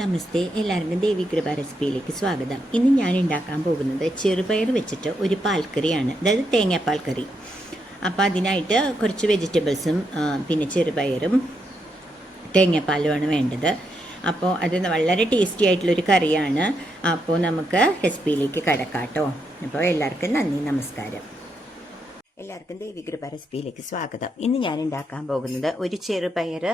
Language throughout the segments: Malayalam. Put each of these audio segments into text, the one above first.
നമസ്തേ, എല്ലാവർക്കും ദേവി കൃപ റെസിപ്പിയിലേക്ക് സ്വാഗതം. ഇന്ന് ഞാൻ ഉണ്ടാക്കാൻ പോകുന്നത് ചെറുപയർ വെച്ചിട്ട് ഒരു പാൽക്കറിയാണ്, അതായത് തേങ്ങാപ്പാൽ കറി. അപ്പോൾ അതിനായിട്ട് കുറച്ച് വെജിറ്റബിൾസും പിന്നെ ചെറുപയറും തേങ്ങാപ്പാലുമാണ് വേണ്ടത്. അപ്പോൾ അത് വളരെ ടേസ്റ്റി ആയിട്ടുള്ളൊരു കറിയാണ്. അപ്പോൾ നമുക്ക് റെസിപ്പിയിലേക്ക് കടക്കാം കേട്ടോ. അപ്പോൾ എല്ലാവർക്കും നന്ദി, നമസ്കാരം. എല്ലാവർക്കും ദേവി കൃപ റെസിപ്പിയിലേക്ക് സ്വാഗതം. ഇന്ന് ഞാൻ ഉണ്ടാക്കാൻ പോകുന്നത് ഒരു ചെറുപയർ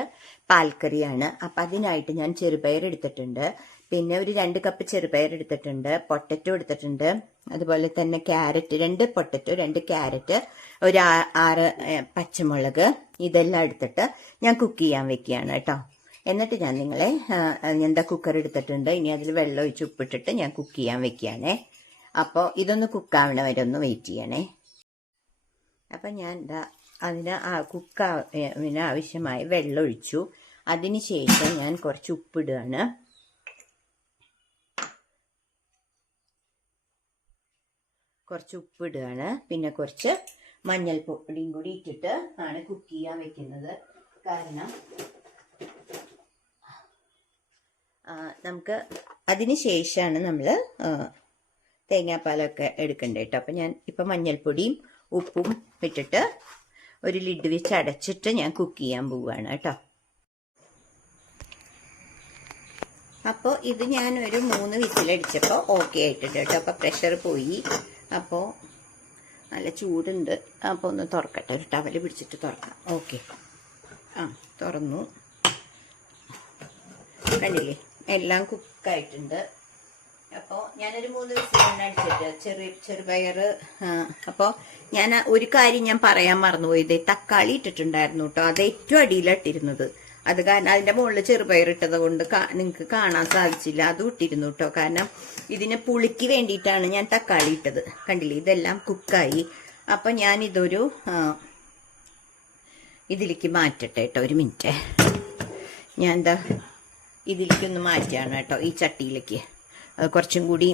പാൽക്കറിയാണ്. അപ്പം അതിനായിട്ട് ഞാൻ ചെറുപയർ എടുത്തിട്ടുണ്ട്, പിന്നെ ഒരു 2 കപ്പ് ചെറുപയർ എടുത്തിട്ടുണ്ട്, പൊട്ടറ്റോ എടുത്തിട്ടുണ്ട്, അതുപോലെ തന്നെ ക്യാരറ്റ്, 2 പൊട്ടറ്റോ, 2 ക്യാരറ്റ്, ഒരു 6 പച്ചമുളക്, ഇതെല്ലാം എടുത്തിട്ട് ഞാൻ കുക്ക് ചെയ്യാൻ വെക്കുകയാണ് കേട്ടോ. എന്നിട്ട് ഞാൻ നിങ്ങളെ എന്താ കുക്കർ എടുത്തിട്ടുണ്ട്, ഇനി അതിൽ വെള്ളം ഒഴിച്ച് ഉപ്പിട്ടിട്ട് ഞാൻ കുക്ക് ചെയ്യാൻ വെക്കുകയാണേ. അപ്പോൾ ഇതൊന്ന് കുക്കാവണ വരെ ഒന്ന് വെയിറ്റ് ചെയ്യണേ. അപ്പം ഞാൻ അതിന് കുക്കാവിന് ആവശ്യമായ വെള്ളം ഒഴിച്ചു. അതിന് ശേഷം ഞാൻ കുറച്ച് ഉപ്പിടുകയാണ്. പിന്നെ കുറച്ച് മഞ്ഞൾപ്പൊടിയും കൂടി ഇട്ടിട്ട് ആണ് കുക്ക് ചെയ്യാൻ വെക്കുന്നത്. കാരണം നമുക്ക് അതിന് ശേഷമാണ് നമ്മൾ തേങ്ങാപ്പാലൊക്കെ എടുക്കേണ്ടത് കേട്ടോ. അപ്പം ഞാൻ ഇപ്പം മഞ്ഞൾപ്പൊടിയും ഉപ്പും ഇട്ടിട്ട് ഒരു ലിഡ് വെച്ച് അടച്ചിട്ട് ഞാൻ കുക്ക് ചെയ്യാൻ പോവുകയാണ് കേട്ടോ. അപ്പോൾ ഇത് ഞാൻ ഒരു 3 വിസിലടിച്ചപ്പോൾ ഓക്കെ ആയിട്ടുണ്ട് കേട്ടോ. അപ്പോൾ പ്രഷർ പോയി. അപ്പോൾ നല്ല ചൂടുണ്ട്. അപ്പോൾ ഒന്ന് തുറക്കട്ടെ, ഒരു ടവല് പിടിച്ചിട്ട് തുറക്കാം. ഓക്കെ, തുറന്നു. കണ്ടില്ലേ, എല്ലാം കുക്കായിട്ടുണ്ട്. അപ്പോൾ ഞാനൊരു 3 വിസിലാണ് അടിച്ചിട്ട് ചെറുപയർ. അപ്പോൾ ഞാൻ ഒരു കാര്യം ഞാൻ പറയാൻ മറന്നുപോയത്, തക്കാളി ഇട്ടിട്ടുണ്ടായിരുന്നു കേട്ടോ. അത് ഏറ്റവും അടിയിലിട്ടിരുന്നത്. അത് കാരണം അതിൻ്റെ മുകളിൽ ചെറുപയർ ഇട്ടത് കൊണ്ട് നിങ്ങൾക്ക് കാണാൻ സാധിച്ചില്ല. അതും ഇട്ടിരുന്നു കേട്ടോ. കാരണം ഇതിന് പുളിക്ക് വേണ്ടിയിട്ടാണ് ഞാൻ തക്കാളി ഇട്ടത്. കണ്ടില്ലേ, ഇതെല്ലാം കുക്കായി. അപ്പം ഞാൻ ഇതൊരു ഇതിലേക്ക് മാറ്റട്ടെ കേട്ടോ. ഒരു മിനിറ്റ്, ഞാൻ ഇതിലേക്കൊന്ന് മാറ്റുകയാണ് കേട്ടോ, ഈ ചട്ടിയിലേക്ക്. കുറച്ചും കൂടി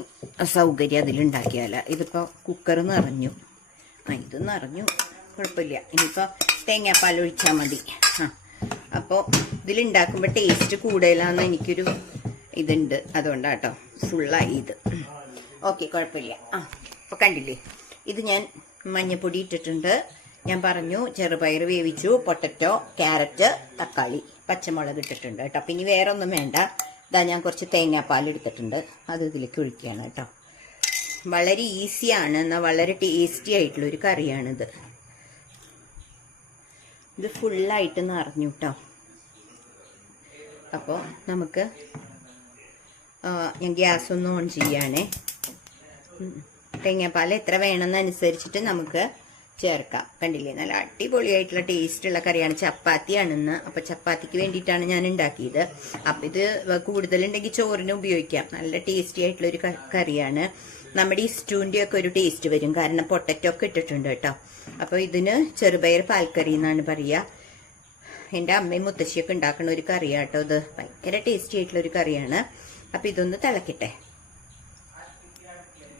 സൗകര്യം അതിലുണ്ടാക്കിയാൽ. ഇതിപ്പോൾ കുക്കർ നിറഞ്ഞു, ഇത് നിറഞ്ഞു, കുഴപ്പമില്ല. ഇനിയിപ്പോൾ തേങ്ങാപ്പാൽ ഒഴിച്ചാൽ മതി. അപ്പോൾ ഇതിലുണ്ടാക്കുമ്പോൾ ടേസ്റ്റ് കൂടുതലാണെന്ന് എനിക്കൊരു ഇതുണ്ട്, അതുകൊണ്ടാട്ടോ ഫുള്ളായി ഇത്. ഓക്കെ, കുഴപ്പമില്ല. അപ്പോൾ കണ്ടില്ലേ, ഇത് ഞാൻ മഞ്ഞൾപ്പൊടി ഇട്ടിട്ടുണ്ട്. ഞാൻ പറഞ്ഞു ചെറുപയർ വേവിച്ചു, പൊട്ടറ്റോ, ക്യാരറ്റ്, തക്കാളി, പച്ചമുളക് ഇട്ടിട്ടുണ്ട് കേട്ടോ. അപ്പം ഇനി വേറെ ഒന്നും വേണ്ട. ഇതാ ഞാൻ കുറച്ച് തേങ്ങാപ്പാൽ എടുത്തിട്ടുണ്ട്, അത് ഇതിലേക്ക് ഒഴിക്കുകയാണ് കേട്ടോ. വളരെ ഈസിയാണ്, എന്നാൽ വളരെ ടേസ്റ്റി ആയിട്ടുള്ളൊരു കറിയാണിത്. ഇത് ഫുള്ളായിട്ട് നിറഞ്ഞു കേട്ടോ. അപ്പോൾ നമുക്ക് ഞാൻ ഗ്യാസ് ഒന്ന് ഓൺ ചെയ്യാനേ. തേങ്ങാപ്പാൽ എത്ര വേണമെന്നനുസരിച്ചിട്ട് നമുക്ക് ചേർക്കാം. കണ്ടില്ലേ, നല്ല അടിപൊളിയായിട്ടുള്ള ടേസ്റ്റുള്ള കറിയാണ്. ചപ്പാത്തിയാണെന്ന്. അപ്പം ചപ്പാത്തിക്ക് വേണ്ടിയിട്ടാണ് ഞാൻ ഉണ്ടാക്കിയത്. അപ്പം ഇത് കൂടുതലുണ്ടെങ്കിൽ ചോറിന് ഉപയോഗിക്കാം. നല്ല ടേസ്റ്റി ആയിട്ടുള്ളൊരു കറിയാണ്. നമ്മുടെ ഈ സ്റ്റൂവിൻ്റെ ഒക്കെ ഒരു ടേസ്റ്റ് വരും, കാരണം പൊട്ടറ്റോ ഒക്കെ ഇട്ടിട്ടുണ്ട് കേട്ടോ. അപ്പോൾ ഇതിന് ചെറുപയർ പാൽക്കറി എന്നാണ് പറയുക. എൻ്റെ അമ്മയും മുത്തശ്ശിയൊക്കെ ഉണ്ടാക്കുന്ന ഒരു കറിയാട്ടോ ഇത്. ഭയങ്കര ടേസ്റ്റി ആയിട്ടുള്ളൊരു കറിയാണ്. അപ്പം ഇതൊന്ന് തിളക്കട്ടെ.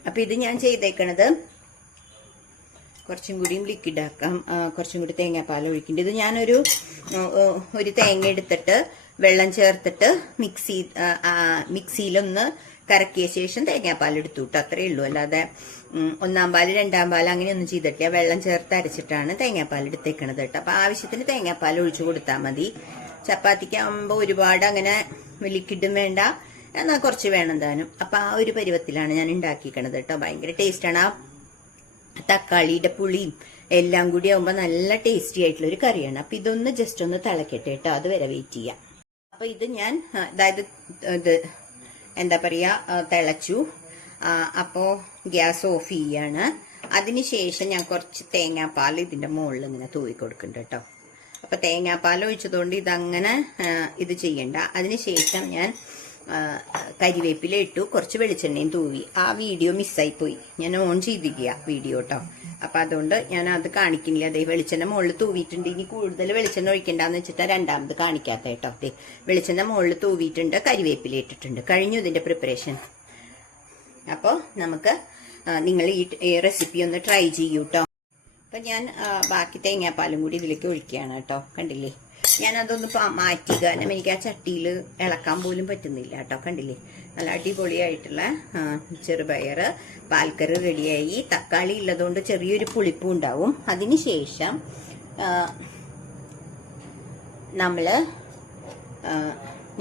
അപ്പം ഇത് ഞാൻ ചെയ്തേക്കണത് കുറച്ചും കൂടിയും ലിക്വിഡ് ആക്കാം. കുറച്ചും കൂടി തേങ്ങാപ്പാൽ ഒഴിക്കേണ്ടത്. ഇത് ഞാനൊരു തേങ്ങ എടുത്തിട്ട് വെള്ളം ചേർത്തിട്ട് മിക്സിയിലൊന്ന് കറക്കിയ ശേഷം തേങ്ങാപ്പാൽ എടുത്തു കേട്ടോ. അത്രയേ ഉള്ളൂ. അല്ലാതെ 1-ാം പാല് 2-ാം പാല് അങ്ങനെയൊന്നും ചെയ്തിട്ടില്ല. വെള്ളം ചേർത്ത് അരച്ചിട്ടാണ് തേങ്ങാപ്പാൽ എടുത്തേക്കണത് കേട്ടോ. അപ്പം ആവശ്യത്തിന് തേങ്ങാപ്പാൽ ഒഴിച്ചു കൊടുത്താൽ മതി. ചപ്പാത്തിക്കാകുമ്പോൾ ഒരുപാട് അങ്ങനെ ലിക്വിഡും വേണ്ട, എന്നാൽ കുറച്ച് വേണം താനും. അപ്പം ആ ഒരു പരുവത്തിലാണ് ഞാൻ ഉണ്ടാക്കിക്കണത് കേട്ടോ. ഭയങ്കര ടേസ്റ്റാണ്. ആ തക്കാളിയുടെ പുളിയും എല്ലാം കൂടി ആകുമ്പോൾ നല്ല ടേസ്റ്റി ആയിട്ടുള്ള ഒരു കറിയാണ്. അപ്പം ഇതൊന്ന് ജസ്റ്റ് ഒന്ന് തിളക്കട്ടെ കേട്ടോ, അതുവരെ വെയിറ്റ് ചെയ്യാം. അപ്പം ഇത് ഞാൻ അതായത് ഇത് എന്താ പറയുക, തിളച്ചു. അപ്പോൾ ഗ്യാസ് ഓഫ് ചെയ്യാണ്. അതിനുശേഷം ഞാൻ കുറച്ച് തേങ്ങാപ്പാൽ ഇതിൻ്റെ മുകളിൽ ഇങ്ങനെ തൂവി കൊടുക്കുന്നുണ്ട് കേട്ടോ. അപ്പം തേങ്ങാപ്പാൽ ഒഴിച്ചതുകൊണ്ട് ഇതങ്ങനെ ഇത് ചെയ്യണ്ട. അതിനുശേഷം ഞാൻ കരിവേപ്പില ഇട്ടു, കുറച്ച് വെളിച്ചെണ്ണയും തൂവി. ആ വീഡിയോ മിസ്സായിപ്പോയി, ഞാൻ ഓൺ ചെയ്തിരിക്കുക വീഡിയോ കേട്ടോ. അപ്പം അതുകൊണ്ട് ഞാൻ അത് കാണിക്കുന്നില്ല. അതേ വെളിച്ചെണ്ണ മുകളിൽ തൂവിയിട്ടുണ്ട്. ഇനി കൂടുതൽ വെളിച്ചെണ്ണ ഒഴിക്കണ്ടെന്ന് വെച്ചിട്ടാണ് രണ്ടാമത് കാണിക്കാത്ത കേട്ടോ. അതെ, വെളിച്ചെണ്ണ മുകളിൽ തൂവിയിട്ടുണ്ട്, കരിവേപ്പില ഇട്ടിട്ടുണ്ട്. കഴിഞ്ഞു ഇതിൻ്റെ പ്രിപ്പറേഷൻ. അപ്പോൾ നമുക്ക് നിങ്ങൾ ഈ റെസിപ്പി ഒന്ന് ട്രൈ ചെയ്യൂ കേട്ടോ. അപ്പം ഞാൻ ബാക്കി തേങ്ങാപ്പാലും കൂടി ഇതിലേക്ക് ഒഴിക്കുകയാണ് കേട്ടോ. കണ്ടില്ലേ, ഞാനതൊന്ന് മാറ്റി, കാരണം എനിക്ക് ആ ചട്ടിയിൽ ഇളക്കാൻ പോലും പറ്റുന്നില്ല കേട്ടോ. കണ്ടില്ലേ, നല്ല അടിപൊളിയായിട്ടുള്ള ചെറുപയർ പാൽക്കറി റെഡിയായി. തക്കാളി ഉള്ളതുകൊണ്ട് ചെറിയൊരു പുളിപ്പും ഉണ്ടാവും. അതിനുശേഷം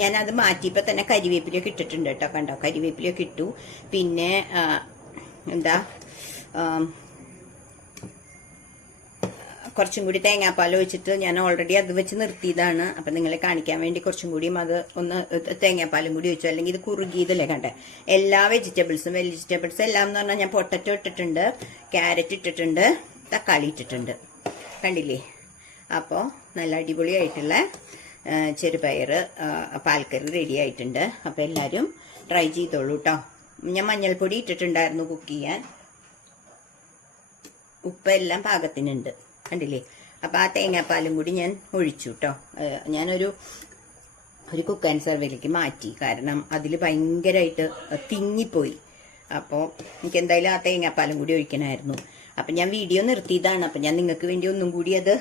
ഞാനത് മാറ്റിയപ്പോൾ തന്നെ കരിവേപ്പിലൊക്കെ ഇട്ടിട്ടുണ്ട് കേട്ടോ. കണ്ടോ, കരിവേപ്പിലൊക്കെ ഇട്ടു. പിന്നെ കുറച്ചും കൂടി തേങ്ങാപ്പാൽ ഒഴിച്ചിട്ട് ഞാൻ ഓൾറെഡി അത് വെച്ച് നിർത്തിയതാണ്. അപ്പം നിങ്ങളെ കാണിക്കാൻ വേണ്ടി കുറച്ചും കൂടിയും അത് ഒന്ന് തേങ്ങാപ്പാലും കൂടി ഒഴിച്ചു. അല്ലെങ്കിൽ ഇത് കുറുകിയതല്ലേ കണ്ടേ. എല്ലാ വെജിറ്റബിൾസ് എല്ലാം എന്ന് പറഞ്ഞാൽ ഞാൻ പൊട്ടറ്റോ ഇട്ടിട്ടുണ്ട്, ക്യാരറ്റ് ഇട്ടിട്ടുണ്ട്, തക്കാളി ഇട്ടിട്ടുണ്ട്. കണ്ടില്ലേ. അപ്പോൾ നല്ല അടിപൊളിയായിട്ടുള്ള ചെറുപയർ പാൽക്കറി റെഡി ആയിട്ടുണ്ട്. അപ്പോൾ എല്ലാവരും ട്രൈ ചെയ്തോളൂ കേട്ടോ. ഞാൻ മഞ്ഞൾപ്പൊടി ഇട്ടിട്ടുണ്ടായിരുന്നു കുക്ക് ചെയ്യാൻ. ഉപ്പ് എല്ലാം പാകത്തിനുണ്ട്. കണ്ടില്ലേ. അപ്പോൾ ആ തേങ്ങാപ്പാലും കൂടി ഞാൻ ഒഴിച്ചു കേട്ടോ. ഞാനൊരു കുക്ക് ആൻഡ് സെർവിലേക്ക് മാറ്റി, കാരണം അതിൽ ഭയങ്കരമായിട്ട് തിങ്ങിപ്പോയി. അപ്പോൾ എനിക്ക് എന്തായാലും ആ തേങ്ങാപ്പാലും കൂടി ഒഴിക്കണമായിരുന്നു. അപ്പം ഞാൻ വീഡിയോ നിർത്തിയതാണ്. അപ്പം ഞാൻ നിങ്ങൾക്ക് വേണ്ടി ഒന്നും കൂടി അത്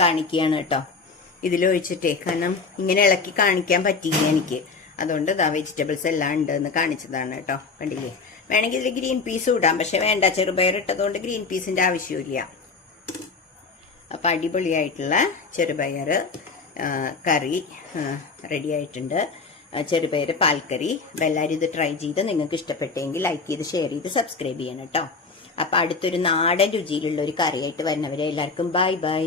കാണിക്കുകയാണ് കേട്ടോ, ഇതിലൊഴിച്ചിട്ടേ. കാരണം ഇങ്ങനെ ഇളക്കി കാണിക്കാൻ പറ്റിയില്ല എനിക്ക്. അതുകൊണ്ട് വെജിറ്റബിൾസ് എല്ലാം ഉണ്ട് എന്ന് കാണിച്ചതാണ് കേട്ടോ. കണ്ടില്ലേ. വേണമെങ്കിൽ ഇതിൽ ഗ്രീൻ പീസ് ഇടാം, പക്ഷെ വേണ്ട, ചെറുപയർ ഇട്ടതുകൊണ്ട് ഗ്രീൻ പീസിന്റെ ആവശ്യമില്ല. അപ്പം അടിപൊളിയായിട്ടുള്ള ചെറുപയർ കറി റെഡി ആയിട്ടുണ്ട്. ചെറുപയർ പാൽക്കറി. അപ്പം എല്ലാവരും ഇത് ട്രൈ ചെയ്ത് നിങ്ങൾക്ക് ഇഷ്ടപ്പെട്ടെങ്കിൽ ലൈക്ക് ചെയ്ത് ഷെയർ ചെയ്ത് സബ്സ്ക്രൈബ് ചെയ്യണം കേട്ടോ. അപ്പം അടുത്തൊരു നാടൻ രുചിയിലുള്ള ഒരു കറിയായിട്ട് വരുന്നവരെ എല്ലാവർക്കും ബൈ ബൈ.